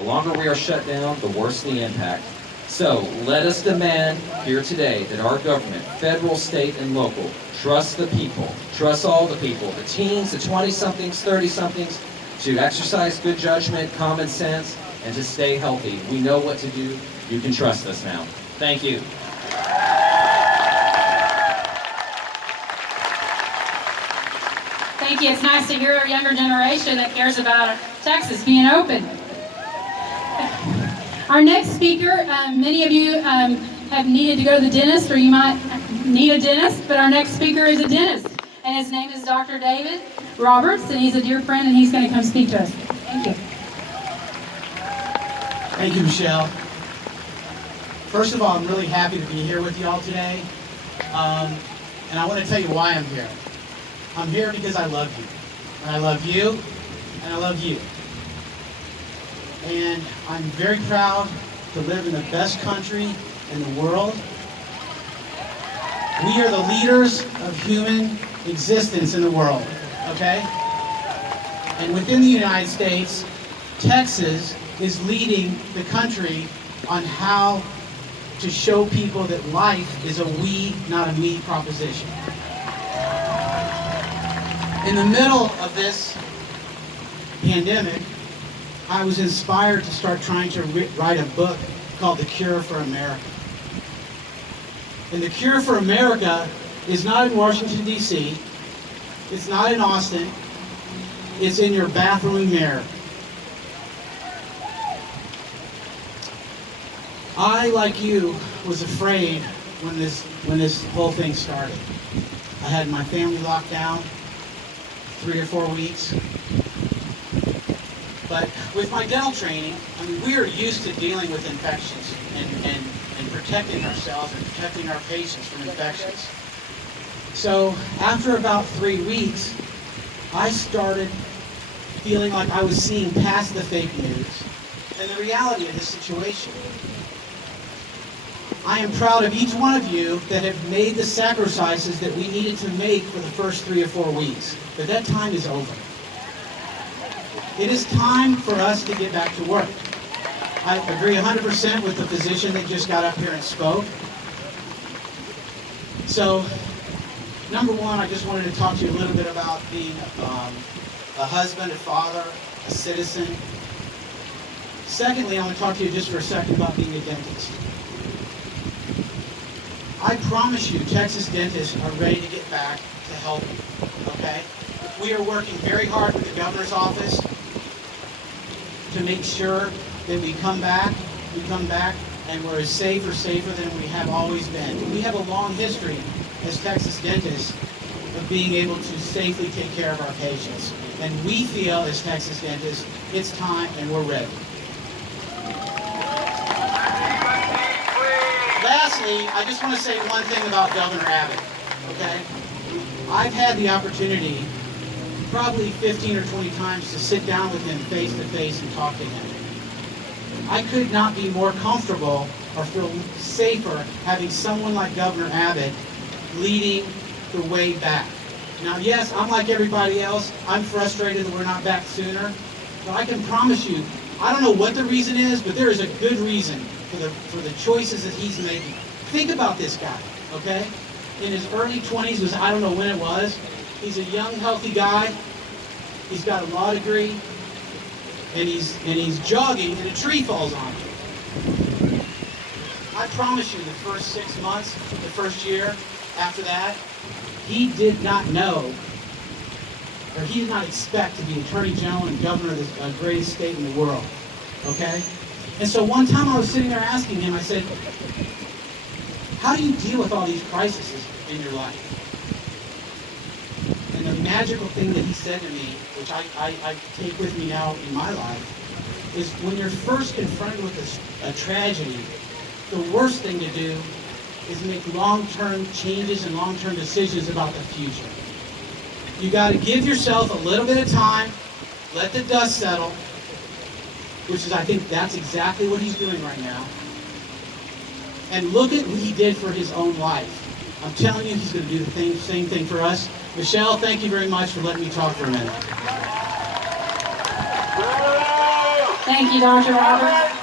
The longer we are shut down, the worse the impact. So let us demand here today that our government, federal, state, and local, trust the people, trust all the people, the teens, the 20-somethings, 30-somethings, to exercise good judgment, common sense, and to stay healthy. We know what to do. You can trust us now. Thank you. Thank you. It's nice to hear a younger generation that cares about Texas being open. Our next speaker, many of you have needed to go to the dentist, or you might need a dentist, but our next speaker is a dentist, and his name is Dr. David Roberts, and he's a dear friend, and he's going to come speak to us. Thank you. Thank you, Michelle. First of all, I'm really happy to be here with you all today, and I want to tell you why I'm here. I'm here because I love you, and I love you, and I love you. And I'm very proud to live in the best country in the world. We are the leaders of human existence in the world, okay? And within the United States, Texas is leading the country on how to show people that life is a we, not a me proposition. In the middle of this pandemic, I was inspired to start trying to write a book called The Cure for America. And The Cure for America is not in Washington, D.C. It's not in Austin. It's in your bathroom mirror. I, like you, was afraid when this whole thing started. I had my family locked down 3 or 4 weeks. But with my dental training, I mean, we are used to dealing with infections and protecting ourselves and protecting our patients from infections. So after about 3 weeks, I started feeling like I was seeing past the fake news and the reality of this situation. I am proud of each one of you that have made the sacrifices that we needed to make for the first 3 or 4 weeks. But that time is over. It is time for us to get back to work. I agree 100% with the physician that just got up here and spoke. So, number one, I just wanted to talk to you a little bit about being a husband, a father, a citizen. Secondly, I want to talk to you just for a second about being a dentist. I promise you, Texas dentists are ready to get back to help you, okay? We are working very hard with the governor's office to make sure that we come back, and we're as safe or safer than we have always been. We have a long history as Texas dentists of being able to safely take care of our patients. And we feel as Texas dentists, it's time and we're ready. Lastly, I just want to say one thing about Governor Abbott, okay? I've had the opportunity probably 15 or 20 times to sit down with him face to face and talk to him. I could not be more comfortable or feel safer having someone like Governor Abbott leading the way back. Now, yes, I'm like everybody else. I'm frustrated that we're not back sooner. But I can promise you, I don't know what the reason is, but there is a good reason for the choices that he's making. Think about this guy, okay? In his early 20s, I don't know when it was. He's a young, healthy guy. He's got a law degree, and he's jogging, and a tree falls on him. I promise you, the first 6 months, the first year after that, he did not know, or he did not expect to be Attorney General and Governor of the greatest state in the world. Okay? And so one time I was sitting there asking him, I said, how do you deal with all these crises in your life? And the magical thing that he said to me, which I take with me now in my life, is when you're first confronted with a tragedy, the worst thing to do is make long-term changes and long-term decisions about the future. You got to give yourself a little bit of time, let the dust settle, which is, I think that's exactly what he's doing right now. And look at what he did for his own life. I'm telling you, he's going to do the same thing for us. Michelle, thank you very much for letting me talk for a minute. Thank you, Dr. Robert.